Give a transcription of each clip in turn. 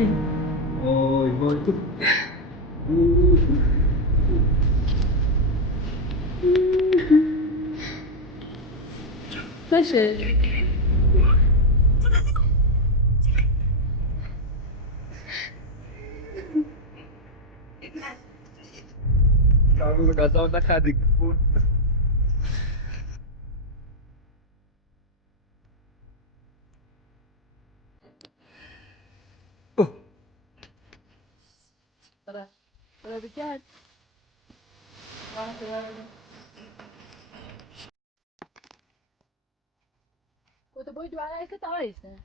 وای وای تو باشه کامو غذا نخوردی برای بگرد Quando boi do ar é que tá isso, né?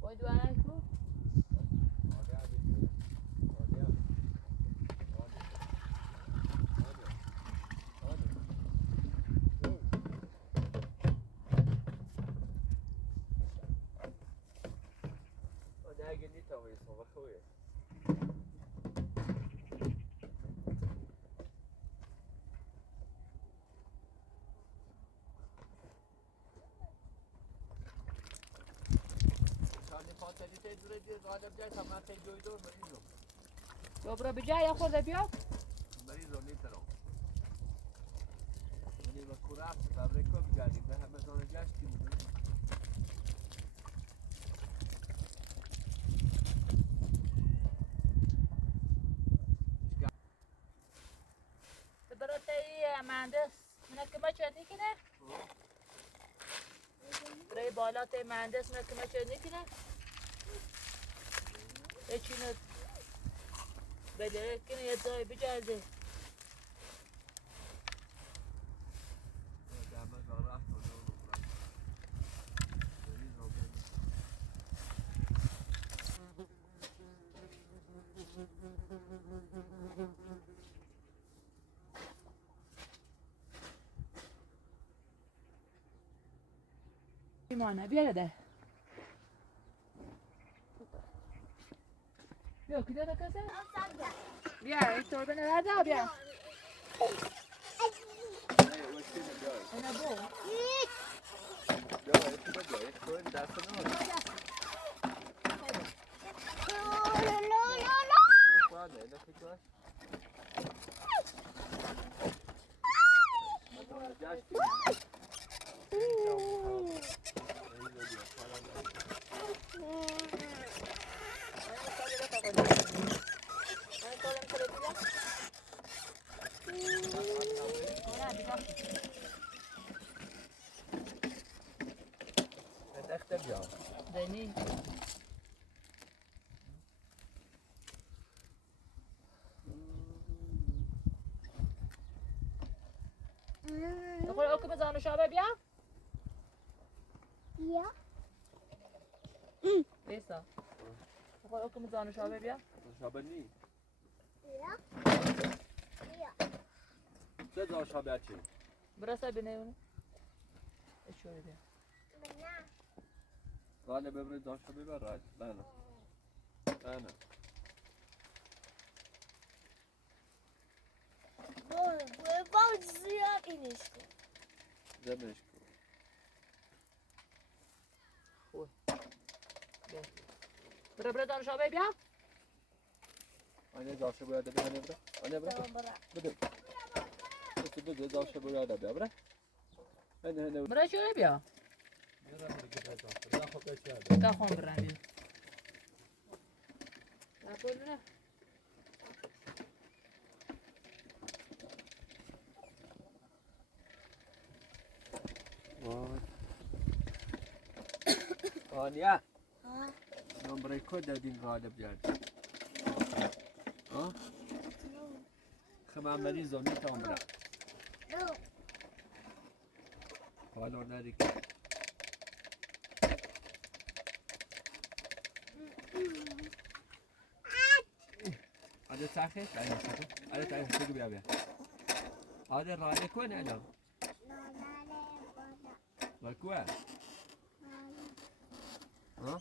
Boi do ar é que Dobra, بجای یا خود بیا برای مهندس منک ما چنی کنه برای بالات مهندس منک ما چنی کنه چینه بده کنه یه جای بجازه ایمانه بیاره ده بیا کجا نکسه بیا این توربه نرده بیا اینا بو دنی نخور اوکو بزانو شابه بیا بیا بیسا نخور اوکو بزانو شابه بیا شابه نی بیا بیا چه دار شابه چی برسه بینه اونو اشوری بیا نه غالب ببرید دار شابه برای نه نه باید زیاد اینش کن زمش کن خوب بیا برا دانو شابه بیا آنیا دار شابه یاد بیا آنیا برا آنیا برا بده بده دار شابه یاد بیا برا هنده برا چوری بیا تا خون برم بیا نپول بینه آنیا نمبر کد دادیم غالب جان ها خمام مریض و نیتام برا حالا نداری که آده تاخه آده تاخه بگو بیا بیا آده رانه کن الان باکوه ها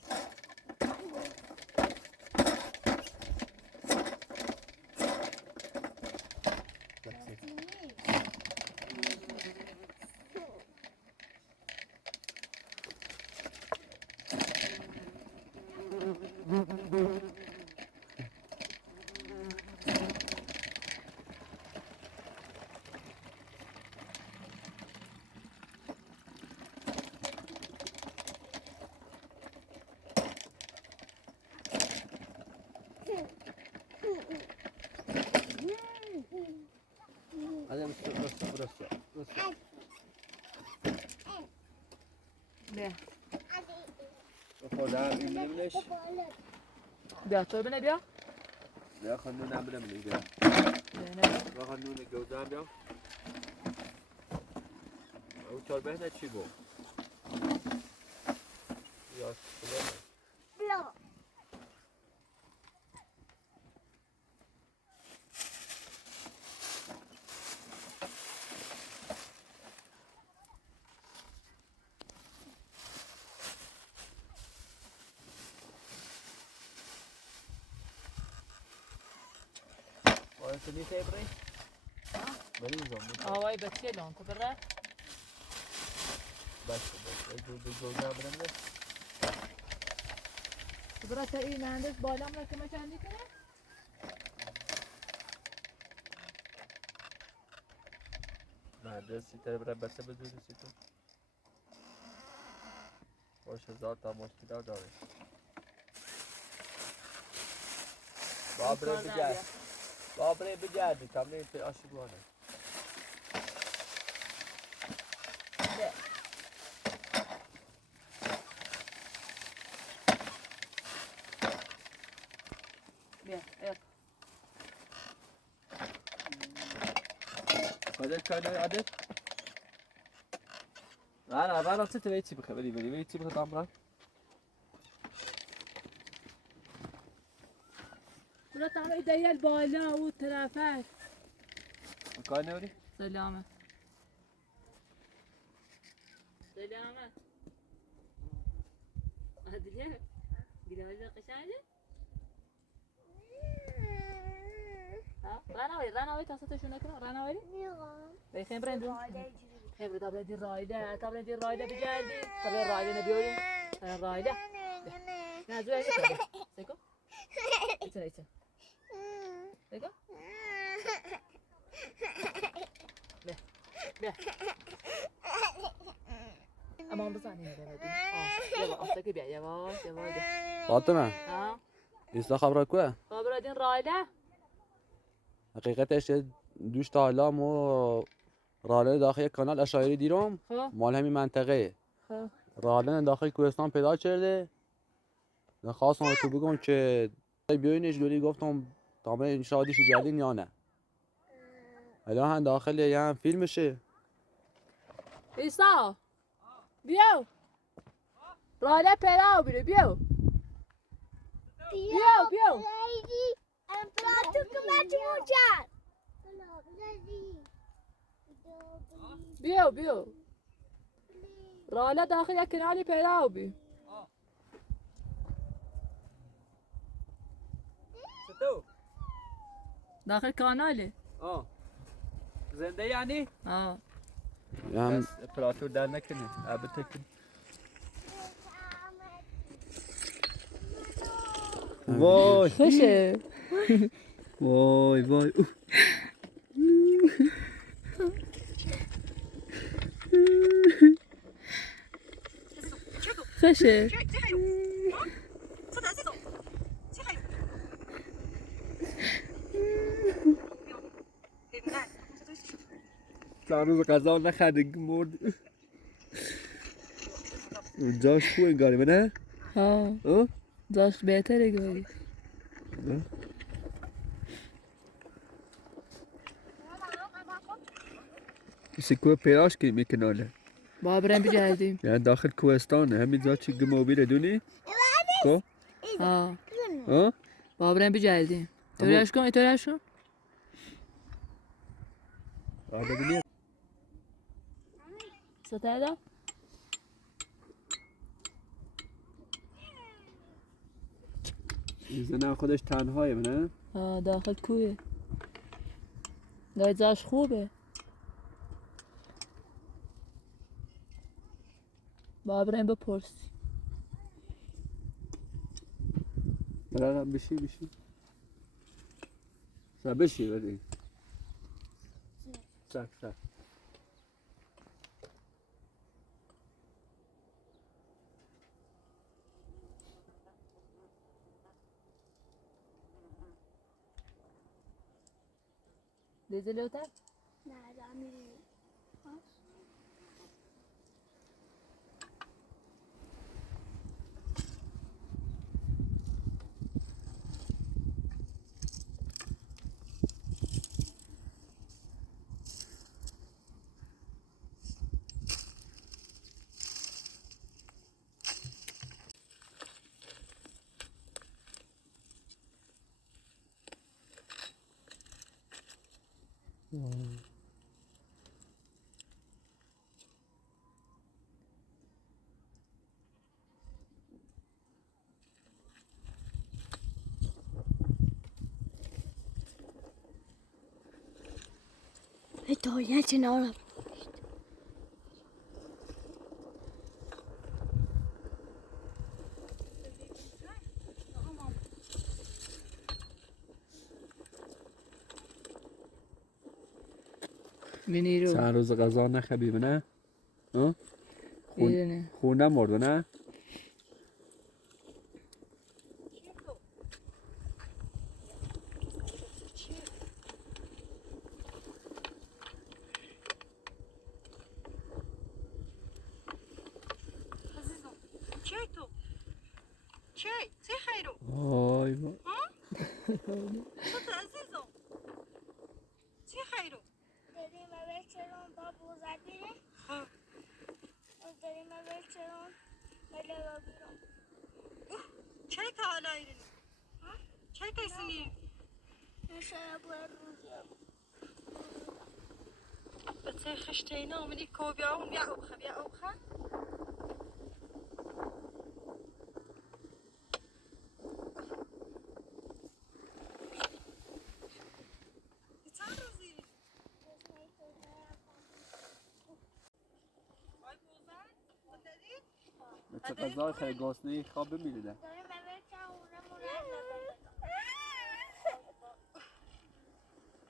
بیا بخوردم این میمونش بیا تربه بیا بیا خواهد نون هم بدم دیگه بیا خواهد نون گوزه هم بیا او تربه نه چی گفت یا بلا سنی تبری؟ بریزم. آوای بچه لون تو بره. بس. دو جا برم نه. تو برای تری مهندس بالام را که ما چندی کنه؟ مهندس تری برم بسته بزودی تو. باشه زاد تا مشکل داره. بابره بجاد. بابره بجادی تمنی تو آشیبانه. بیا ایک. عادت کاری عادت. را چه توی چی بخوای بری چی بخوای تام را؟ برای تمام دیال بالا و طرفه. کار نمیری؟ سلامه. سلامه. عادیه. گیرای قشنگه؟ ها؟ رانوی تاسطشون نکنه رانوی؟ نه. خیلی برندون. خیلی تابلت دی رایده بجردی. تابلت رایده نبیاری. رایده. نه زوی نیست. سکو. ایچن. سکو. بیا. اما بزنی نبیاری. یواش سکی بیا یواش. فاطمه ها؟ ایسا خبره کوه؟ خبر دین رایده؟ حقیقتش دوش تا حالا مو رالن داخل کانال اشایری دیرم مال همین منطقه رالن داخل کوهستان پیدا کرده خواستم تو بگم که بیاینش گلی گفتم تمام این شادیش جدید یا نه الان هم داخل یه هم فیلمشه ایسا بیاو راله پیدا بیرو بیاو امپراتور کمک موچن بیاو راله داخل یک کنالی پیدا بی ستو. داخل کاناله زنده یعنی؟ هم بس امپراتور در نکنه البته که وای خوشه وای خوشه چند روز غذا نخورده مرد جاش خوبه انگاری نه؟ جاش بهتره گویی ایسی کوه پیراش که میکناله با برم بجردیم یعنی داخل کوهستانه همین جا چی گموبیله دونی؟ کو؟ با برم بجردیم توریش کن ببینی ستاده این زنه خودش تنهایه نه؟ داخل کوه جاش خوبه با برم بپرس برای بشی سر بشی بری سر دیزل اوتر؟ نه دارم میریم هدایت کنارم بینی رو چند روز غذا نخبی نه؟ بیرونه خون نمرده نه؟ وای وای داریم بچرون بابازاده داریم بچرون بله بابیرون چای تا حالا ایرانی چای تا سنی نشاید باید روزیم بچه خشتینا منی کوبیا و بیا اوخه چند روزی وای بوزن مددی مثل غذای خیلی گاسنه‌ای خواب بمیره داریم بچرون اونم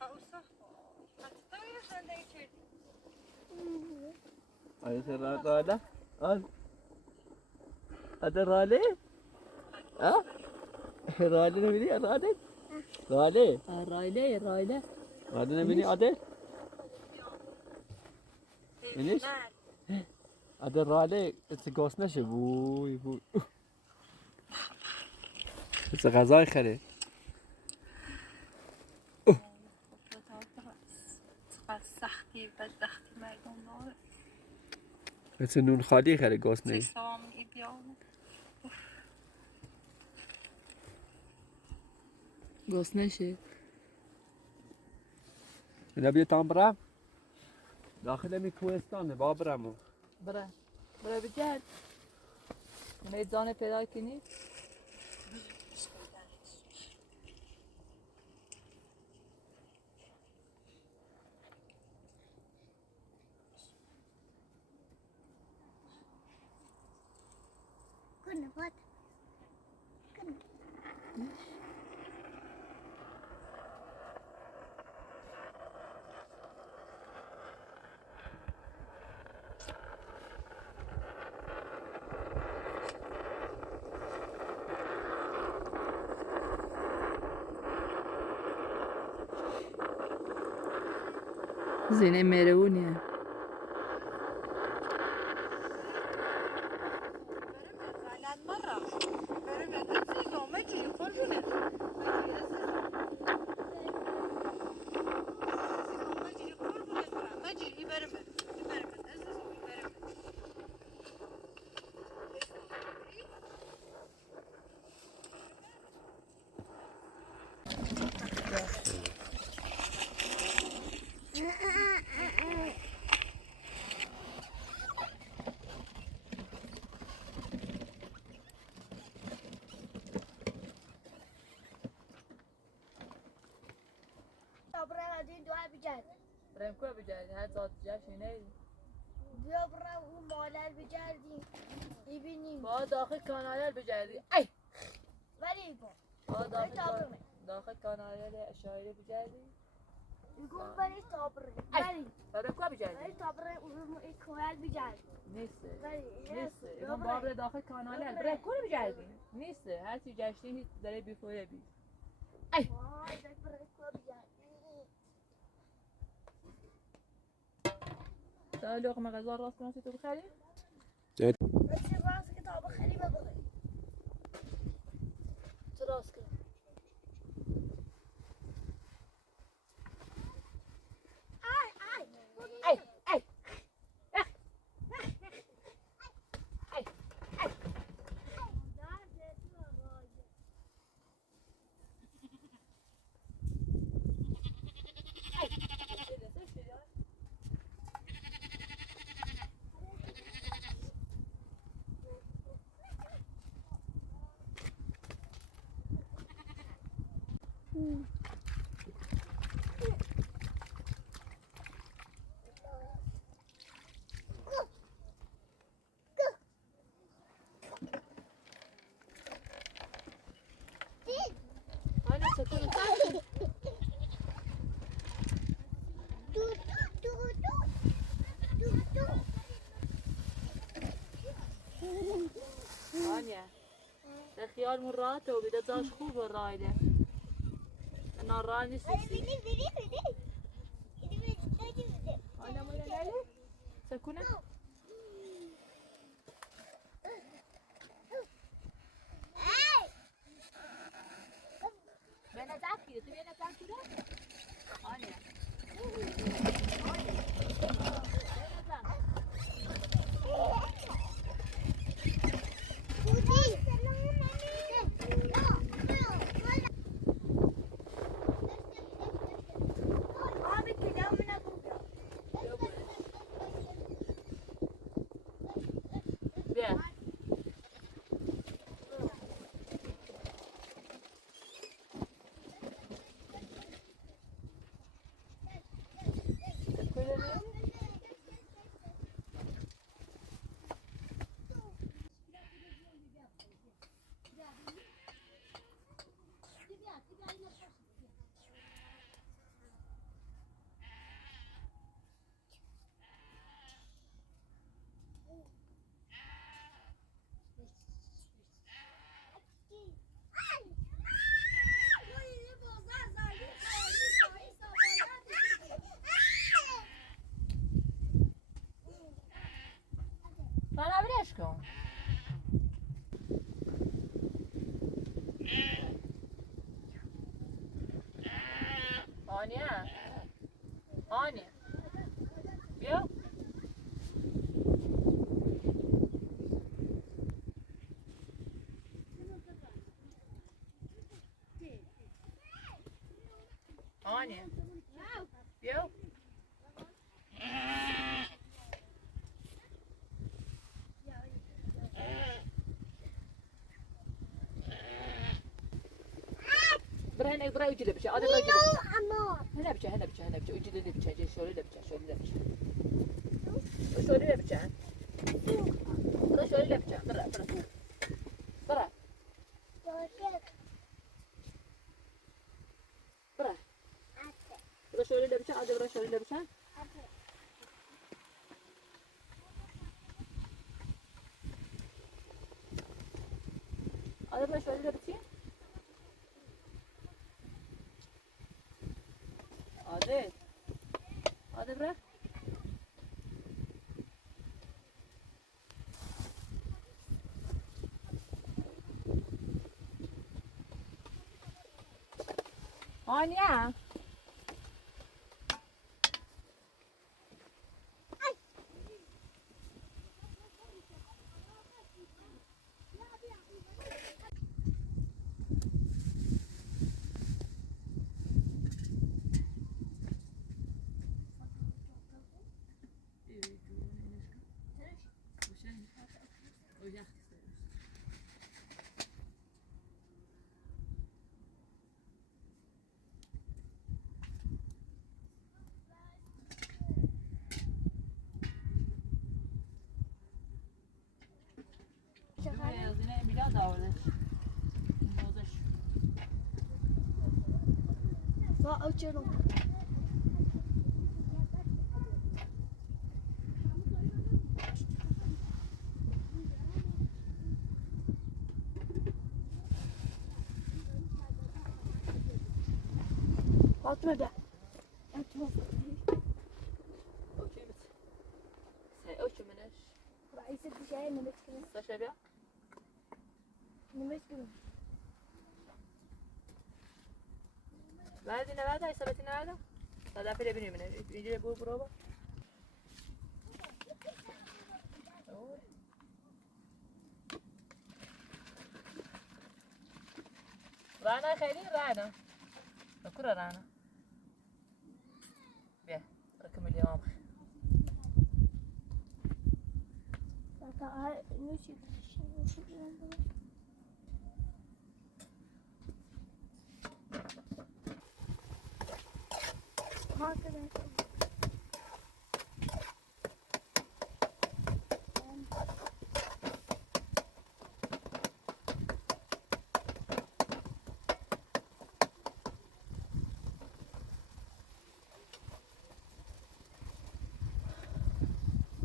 اوسا حتی اینو زندگی کردی آیا ترى راله؟ هذا راله؟ ها؟ راله نبینی راله؟ راله؟ رایله راله نبینی عادل؟ بینیش؟ عادل راله مثل گاس نشه بوی بوی مثل غذای خره چقدر سختی بدبختی مردم داره مثل نون خالی خره گاس نه سیسا میگی بیا گوست نشه اینا بیا تام برم داخل می کوهستانه با برمو برا بجرد میدان پیدا کنی کنه باد زینه مرونیه فعلا مرة برمت عزيزو ما تجي قربنا ما تجي قربنا ما تجي برمت عزيزو برمت برای دین دعا بجد برم کو بجرد هر ذات جشنه بیا برای اون مادر بجردیم ببینیم با داخل کانال بجردی ای ولی با با برای تابرمه داخل کانال اشاره بجردی میگم برای تابرمه ولی برم کو بجردی برای تابرمه اون کوهل بجرد نیست ولی نیست اون باب داخل کانال برم کو بجردی نیست هر چی جشنی داره بیفوره بی وای برای کوه بجرد تا لقمه غذا راست کنی تو بخری بچه راست کتاب خیلی ببره تو راست کن ای ای Aynen sakın sakin. آنیا در خیالمون راحته و بیده داشت خوبه رایده ناراه نیستی آنیا مولا نلی سکونه بینه زب کیده تو بینه زب کیده آنیا بیا من عبرش کن آنیا آنیا بیا آنیا بیا برهنك برا وجي لبشه هذا برا وجي هنا بشه هنا بشه هنا بشه وجي لبشه جي شوري لبشه شوري لبشه شوري لبشه برا شوري لبشه برا برا برا برا برا شوري لبشه هذا برا شوري لبشه هذا برا شوري لبشه هذا هذا برا آنیا yazına Emilia davranış. Bozmuş. Va açıyorum. Atma be. Atma. Okey mi? Sen okey mi ne? رئيس الدشاية نمسكنا Saşa نمسكنا بعد بعد هاي سبتنا هذا هذا في الابن من يجي يقول بروبا رانا خيرين رانا كرة رانا بيه ركم اليوم هكذا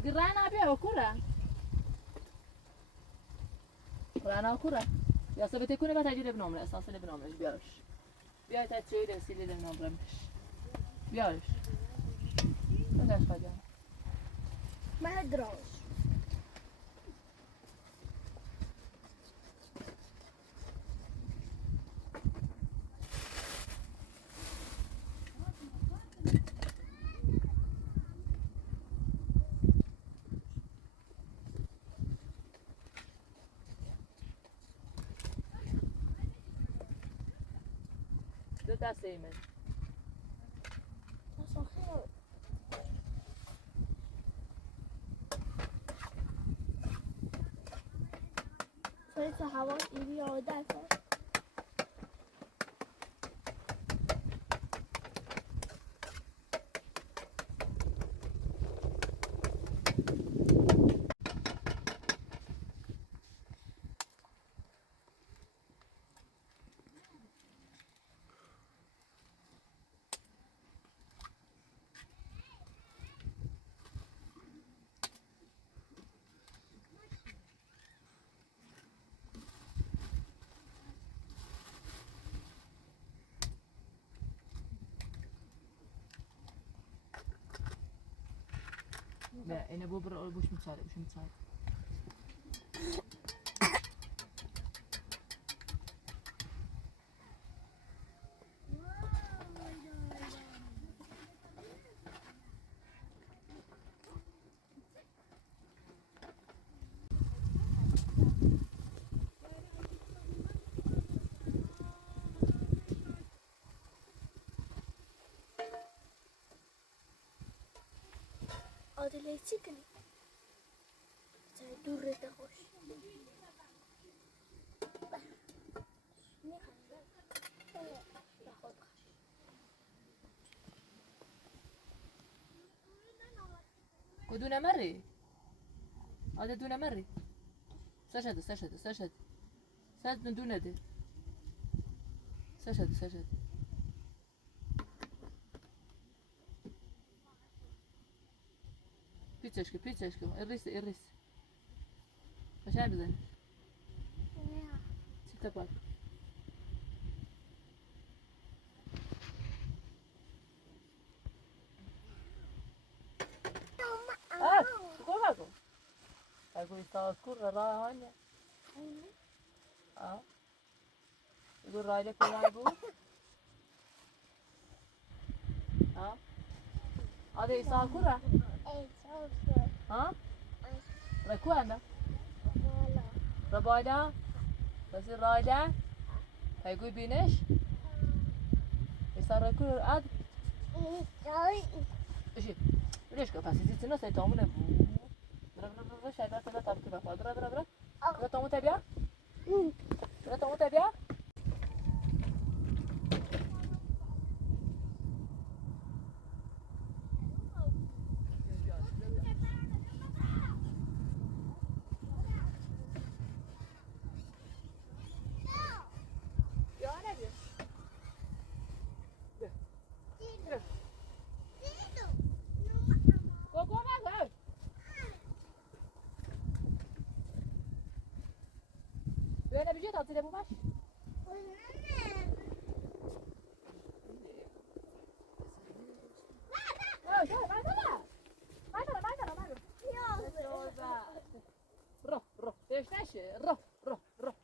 قرانا بيها وكرة قرانا وكرة يا صبي تكوني بتاجي لبنان اساسا لبنان مش بيارش بيا تاجي لسيلي لبنان برمش بيارش ما قاش فاجأ ما أدراش دو تا سیمن صخير صرت هوا إيبي عودافة لا انا بوبر بوش متصاري مش متصاري هذا اللي يسكن دور تخش ودون مري هذا دون مري سجد سجد سجد سجد من دون ده سجد سجد بيتشكو الريس الريس عشان بزن ستة بار شكون هاكو هاكو يستذكر راه هانيا يقول راي لك ولا يقول هذا يستذكره ركو أنا ربايدا بس الرايدا هيقول بينش يصير ركو أد إيش ليش كفاس تيجي ناس يتعاملون برا برا برا شايفة كذا تابك بقى برا برا برا برا تامو تبيا برا تامو تبيا أنا بجيت أعطي أبو ماشي. روح روح ليش ماشي روح روح روح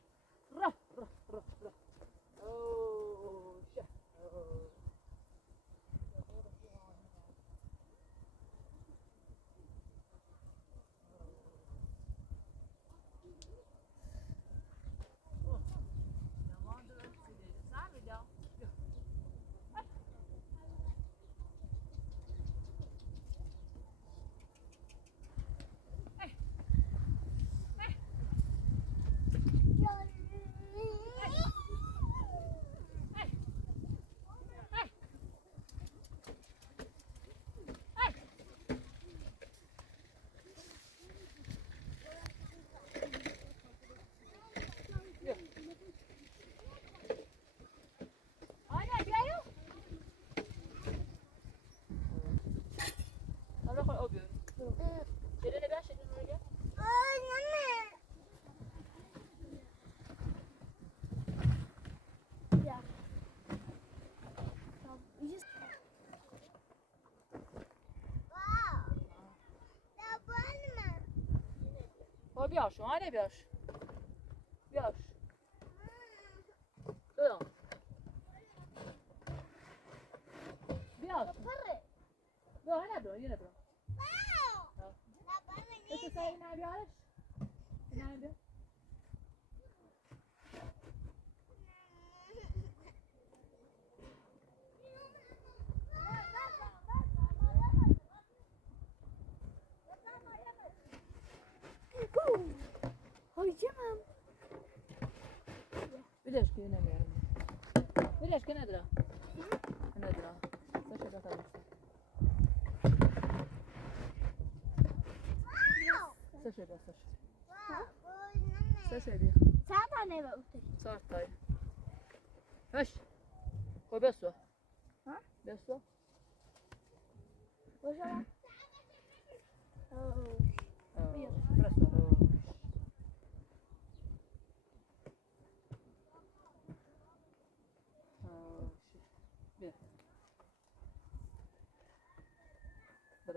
روح روح روح روح أوه شه بیاش آنه بیاش بیاش بیا بیاش بیا هنه برو یه برو بسه سایی نبیارش نه بیا Hocam. Bileş ki ne diyor? Bileş ki nedir? Nedir? Saçı da tabii. Saçı da saç. Saçı diyor. Sen tane mi uçtun? Sart tay. Hoş. Koy beso. Ha? Beso. Boşa. Beso.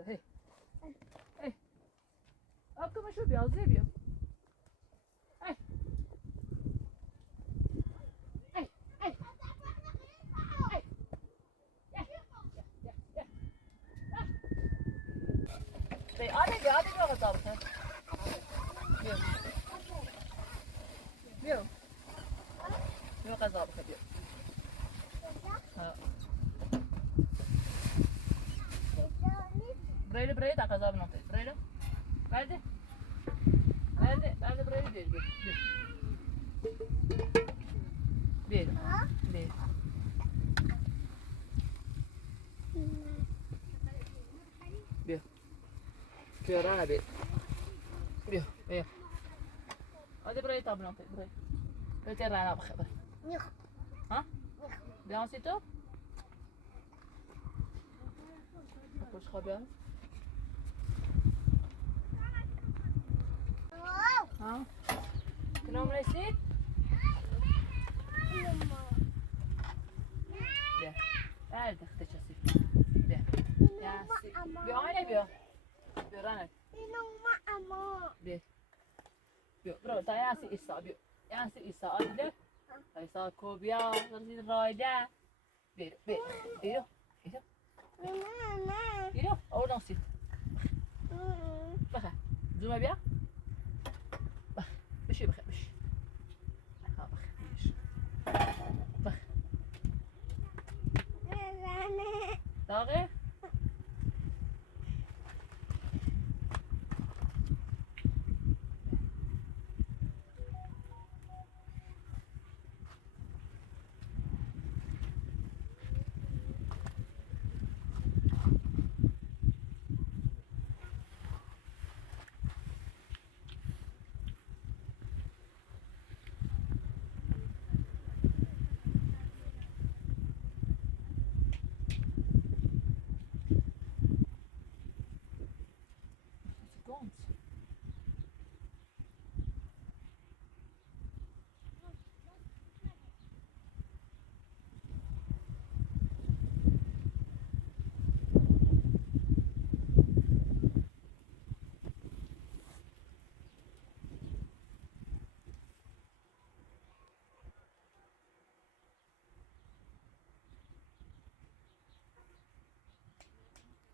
Hey. Hey. Aklıma şu biraz ne diyor? Hey. Hey. Hey. Hey. Gel. Gel. Gel. Hey, hadi bir bakalım sen. Yok. Yok. Yok azabı yapıyor. Ha. Burayı da kazabı noktayı. Burayı. Verdi. Verdi burayı değil. Bir. Bir ana bir. Bir. Hadi burayı tabi noktayı. Burayı. Burayı terana bak. Yok. Ha? Bien c'est toi? Approchera bien. Ha? Kenapa meleset? Bien. Hadi kıtacası. Bien. Bir anne bir. Bir anne. Bir. Bir. Bro, ta yansi Issa bir. Yansi Issa adile. Issa kobya, tersin rayda. Bir. Yürü. Yürü. Oradan sil. Bak. Zoom'a bir. Bak. Bir şey bak. Ha bak. Bak. Dağı.